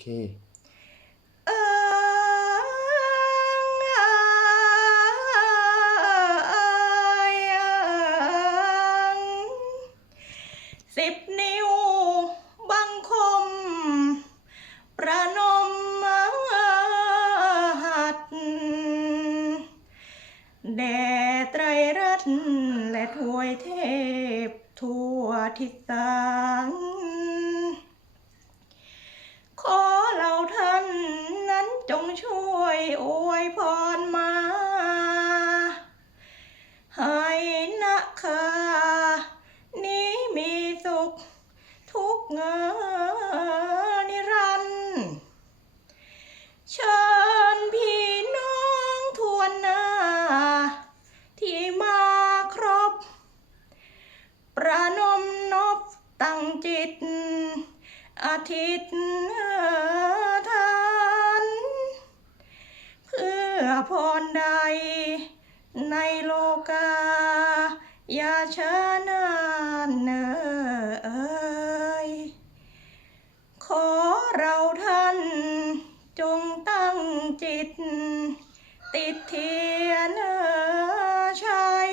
เคเอิงเอยเอิงสิบนิ้วบังคม ประนมหัดแด่ไตรรัตน์และถวยเทพทั่วทิศสางขอเหล่าท่านนั้นจงช่ วยอวยพรมา ให้นะคานี้มีสุข ทุกเงอนิรันด์เชิญพี่น้องทวนหน้า ที่มาครบ ประนมนบตั้งจิต อาทิตย์ พรใด ในโลกายาชนะนเนเอ้ยขอเราท่านจงตั้งจิต ติดเทียนชัย